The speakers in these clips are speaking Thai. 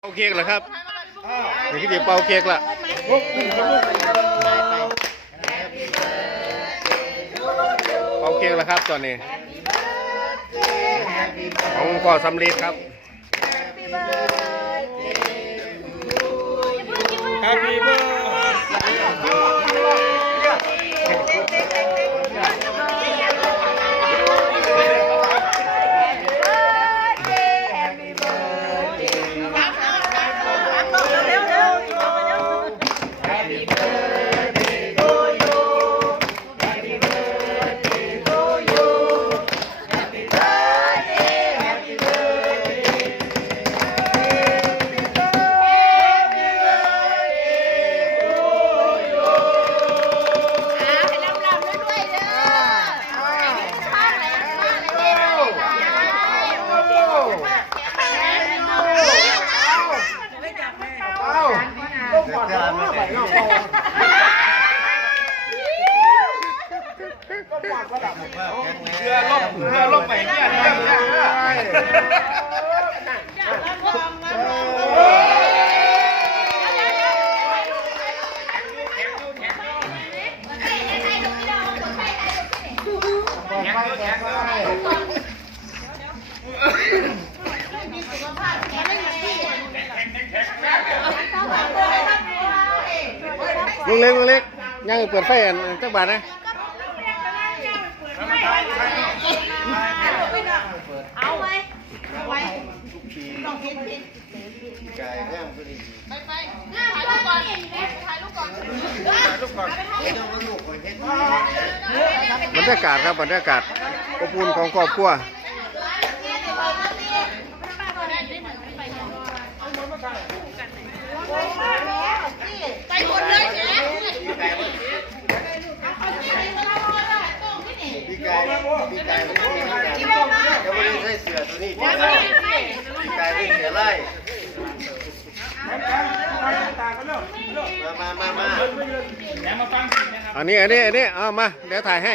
เป่าเค้กเหรอครับเดี๋ยวพี่เดี๋ยวเป่าเค้กละเป่าเค้กแล้วครับตอนนี้ ของพ่อสำลีครับ Happy birthday เปิดไฟอันจักบาทนะเอาไว้ไว้ไก่แห้งก็ดีถ่ายรูปก่อนถ่ายรูปก่อนลูกก่อนเจ้าลูกคนบรรยากาศครับบรรยากาศอบอุ่นของครอบครัวไปหมดเลยเนี่ย พี่ไก่พี่ไก่พี่ไก่ไม่ได้ใส่เสือตัวนี้พี่ไก่เป็นเสือไล่มามามาอันนี้อันนี้อันนี้เอามาเดี๋ยวถ่ายให้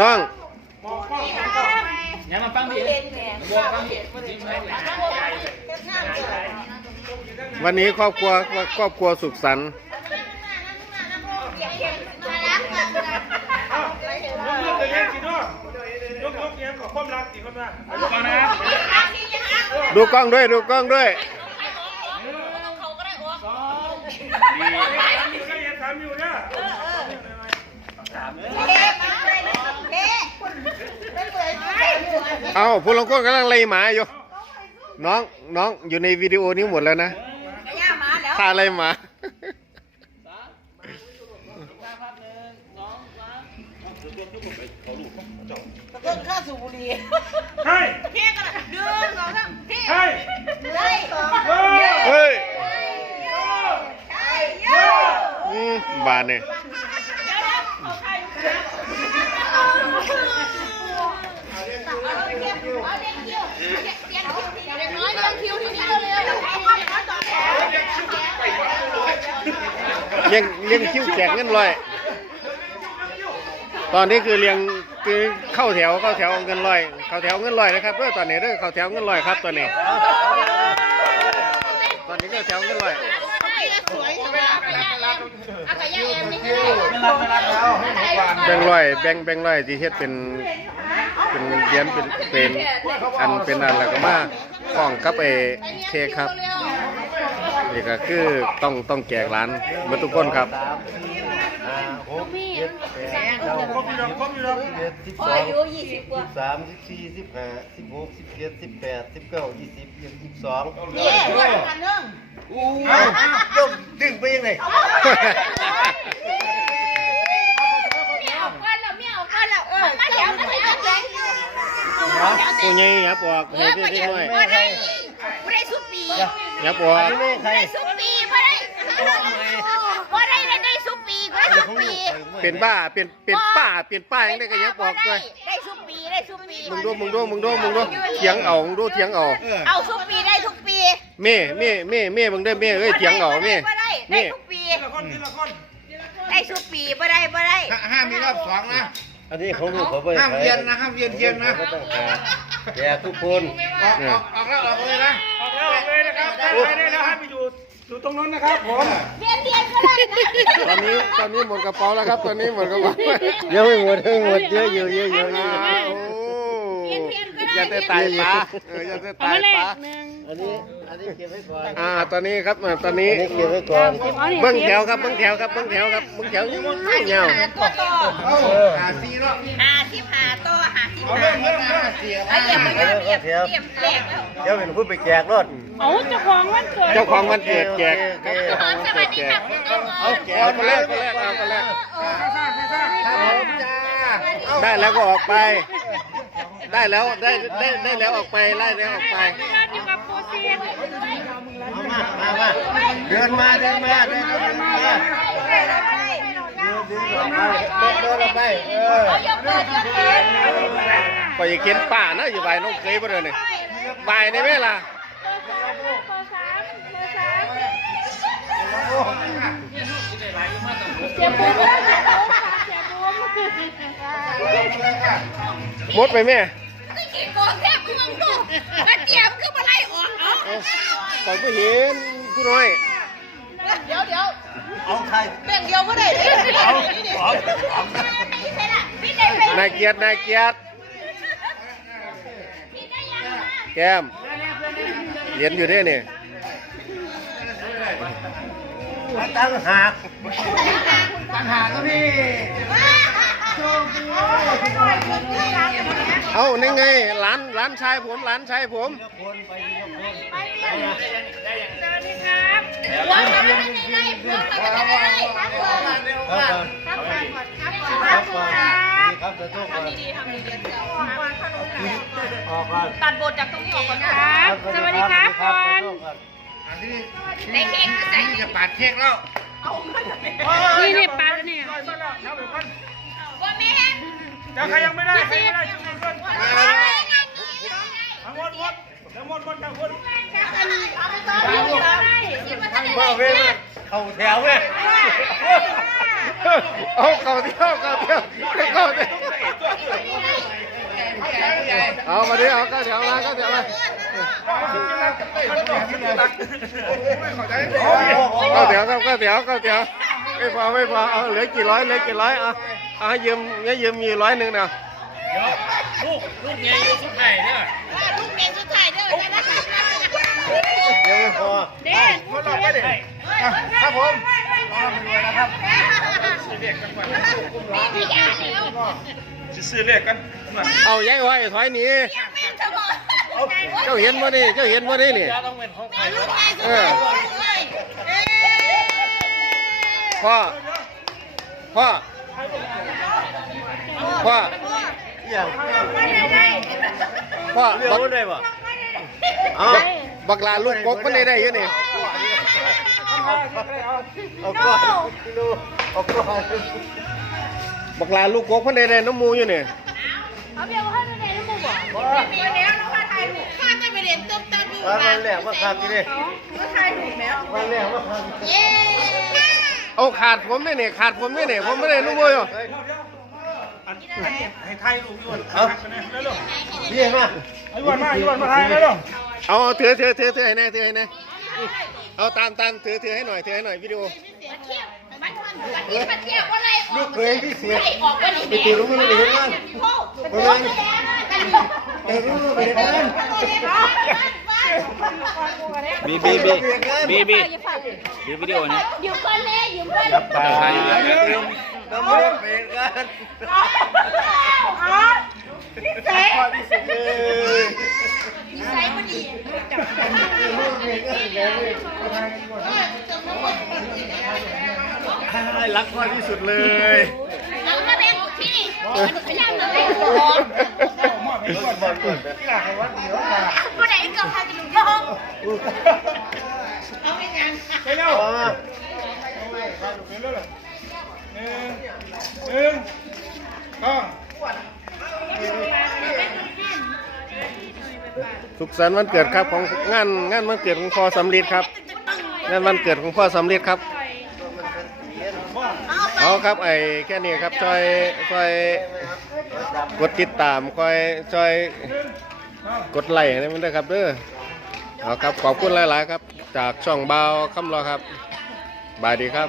น้อง ยังมาฟังพี่บอกฟังพี่วันนี้ครอบครัวครอบครัวสุขสันต์ก่อนนะดูกล้องด้วย ดูกล้องด้วย เอาผู้ลงโทษกำลังไล่หมาอยู่ น้องน้องอยู่ในวิดีโอนี้หมดแล้วนะท่าไล่หมาต้นข้าสูบบุหรี่เฮ้ยเพ่กันเดินสองสามเพ่เฮ้ยเลยสองเฮ้ยใช่เยอะอืมบานเนี่ย เอาเด็กคิวเอาเด็กคิวเด็กคิวเด็กน้อยเด็กคิวทีนี้เร็วๆเอาความน้อยต่อแถว เลี้ยงเลี้ยงคิ้วแจกเงินลอย ตอนนี้คือเลี้ยงคือเข้าแถวเข้าแถวเงินลอย เข้าแถวเงินลอยนะครับเพื่อตอนนี้เด้อเข้าแถวเงินลอยครับตอนนี้ ตอนนี้ก็แถวเงินลอยสวยจังลอย่างเอ็มนี่ก็ได้ไม่รับไม่รับแล้วให้หมดวันแบงร้อยแบงแบงค์ร้อยที่เฮ็ดเป็นเป็นเหรียญเป็นเป็นอันเป็นอันแล้วก็มาฟ้องกับไอ้เคครับ นี่ก็คือต้องต้องแจกร้านเมื่อทุกคนครับห้าหกเจ็ดแปดเก้าครบอยู่แล้วครบอยู่แล้วสิบเอ็ดสิบสพ่อองอายุยี่สิบกว่าสิบสามสิบสี่สิบห้าสิบหกสิบเจ็ดสิบแปดสิบเก้ายี่สิบยี่สิบสองนี่เพื่อนกันนึงอู้เจ้าดึงไปยังไงไม่เอาก้อนแล้วไม่เอาก้อนแล้วเออมาเดี๋ยวมาเดี๋ยวแจ้งผู้ใหญ่ยับออกเอให้อที่มาที่เดี๋ยวน้อยมาได้มาได้สุปียับออกมาได้สุปีมาได้มาได้ได้สุปีมาได้สุปีเป็นบ้าเป็นเป็นป้าเป็นป้าอย่างนี้ก็ยับออกเลยได้สุปีได้สุปีมึงดูมึงดูมึงดูมึงดูเถียงเอามึงดูเถียงเอาเอาสุปีได้ทุกปีแม่แม่แม่แม่มึงได้แม่เอ้ยเถียงเอาแม่บ่ได้ได้แม่ทุกปีทีละคนทีละคนได้สุปีบ่ได้บ่ได้ห้ามมีรอบสองนะเอันนี้ของลูกเขาไปห้ามเวียนนะห้ามเวียนเทียนนะก็ต้องการแจกทุกคนออกออกออกแล้วออกเลยนะ ได้ไปได้แล้วให้ไปอยู่อยู่ตรงนั้นนะครับผมเรียนเรียนก็ได้นะตอนนี้ตอนนี้หมดกระเป๋าแล้วครับ ตอนนี้หมดกระเป๋ายังไม่หมดยังไม่หมดเยอะอยู่เยอะอยู่เยอ้าอะอยู่วโอ้อย่าได้ตายปลาเอออย่าได้ตายปลาอันนี้อันนี้เก็บไว้ก่อนอ่าตอนนี้ครับอ่าตอนนี้อันนี้เก็บไว้ก่อนเบิ้งแถวครับเบิ้งแถวครับเบิ้งแถวครับเบิ้งแถวเงี้ยเงี้ยหาตัวต่อเอาหาซีรอบหา สิบหาตัวหาสิบหาเริ่มเริ่มเริ่มเสียไอเยี่ยมไปเยี่ยมเยี่ยมเยี่ยมแหลกแล้วเดี๋ยวเป็นผู้ไปแจกรถเอาเจ้าของวันเกิดเจ้าของวันเกิดแจกครับเจ้าของวันสเกิวัสดีค่ะกคุณต้นเอาแกะเอาคนแรกคนแรกเอาคนแรกได้แล้วก็ออกไป ได้แล้วได้ได้ได้แล้วออกไปไล่แล้วออกไปมามามาเดินมาเดินมาเดินมา ไปเดินเดินออกไปเออเอายกเกิดยกเกิดปล่อยเขียนป่านะอยู่ใบน้องเคยบ่เด้อนี่ใบในแม่ล่ะโปรสามโปรสามเสียบูมแล้วเสียบูมเสียบูมหมดไปแม่ตะกี้โกงแทบมึงดูมาเจียมคือมาไล่ออกเอาปล่อยผู้เห็นผู้น้อย เดี๋ยวเดี๋ยวเอาใครแบ่งเดียวก็ได้เลยเอาเอาพี่ใช่ละพี่ได้ไปนายเกียรตินายเกียรติพี่ได้ยังแก้มเรียนอยู่เด้นี่ตั้งหากปัญหาก็พี่ เอานี่ไงหลานหลานชายผมหลานชายผมคนไปทีละคนสวัสดีครับหัวทำอะไรไม่ได้หัวทำอะไรไม่ได้ครับผมครับก่อนครับก่อนครับก่อนครับก่อนดีครับจะโทษก่อนดีทำดีเดี๋ยวจะออกก่อนขนมแหละออกก่อนตัดบทจากตรงนี้ออกก่อนคนะรับสวัสดีครับก่อนอันนี้ในเค้กใส่นี่จะปาดเค้กแล้วนี่นี่ปลาแล้วเนี่ยว่าแม่ จะใครยังไม่ได้ใครยังไม่ได้จุดเงินว่าแม่งานนี้ทั้งหมดหมดทั้งหมดหมดทั้งคนเอาไปต่อที่นี่คิดว่าท่านว่าได้เว้ยเข้าแถวเว้ยเอาเก่าเที่ยวเก่าเที่ยวเก่าเที่ยวเอามาดิเอาเก้าแถวมาเก้าแถวมาเก้าแถวครับเก้าแถวเก้าแถวไม่พอไม่พอเอาเหลือกี่ร้อยเหลือกี่ร้อยเอา เอาให้ยืมให้ยืมมีร้อยหนึ่งเนาะลูกเก่งสุดท้ายเด้อนะยังไม่พอเด่นครับผมมีพยานแล้วจะซื้อเลขกันเอาย้ายไว้ถอยหนีแม่จะบอกเจ้าเห็นบ่นี่เจ้าเห็นบ่นี่นี่แม่ลูกชายสุดท้ายเลยเอ๊พ่อพ่อ พ่ออย่างพ่อเรียบักกว่าได้ป่ะเอาบักลาลูกกกมันได้ได้อยู่นี่เอาก่อนดูเอาก่อนบักลาลูกกกมันได้ได้น้ำมูอยู่นี่เอาเบียร์มาให้ด้วยเนี่ยน้ำมูบอกมีแล้วน้องมาถ่ายรูปข้าจะไปเรียนตุ๊บตับดูวันนั้นแหลกว่าขับกี่ดิมาถ่ายรูปแล้ววันแรกว่าขับเย้เอาขาดผมได้นี่ขาดผมได้นี่ผมไม่ได้น้ำมูอยู่ ให้ไทยลูกยวนเอาแล้วลูกพี่เห็นป่ะไอ้วันมาไอ้วันมาไทยแล้วลูกเอาถือถือถือถือให้แน่ถือให้แน่เอาตามตามถือถือให้หน่อยถือให้หน่อยวิดีโอมาเที่ยวมาทวนมาเที่ยวมาเที่ยวว่าอะไรอลูอกกเคยพี่เสียไล่ออกไปนี่ไปตีลูกไม่ได้เห็นมั้งโอ้เป็นตัวแสดงอะแต่แต่ลูกไม่ได้เห็นมั้งบีบีบีบีบีบีวิดีโอนี้อยู่คนเล่อยู่คนจับปลาลืมน้ำมันเป็นกัน อ๋อนี่เซ็นิสัยมันดี ลูกเป็นกันไง รักพ่อที่สุดเลยเอามาเป็นที่พยายามเลยหัวบอลก่อนแบบผู้ใดก็พากินลูกยองเอาเป็นยังไปแล้วอ๋อหนึ่งหนึ่งสองสุขสันต์วันเกิดครับของงานงานวันเกิดของพ่อสำลีครับงานวันเกิดของพ่อสำลีครับ เอาครับไอ้แค่นี้ครับช่วยช่วยกดติดตามคอยช่วยกดไลค์ให้มันด้วยครับเด้อเอาครับขอบคุณหลาย ๆ ครับ จากช่องเบาคำรอครับบายดีครับ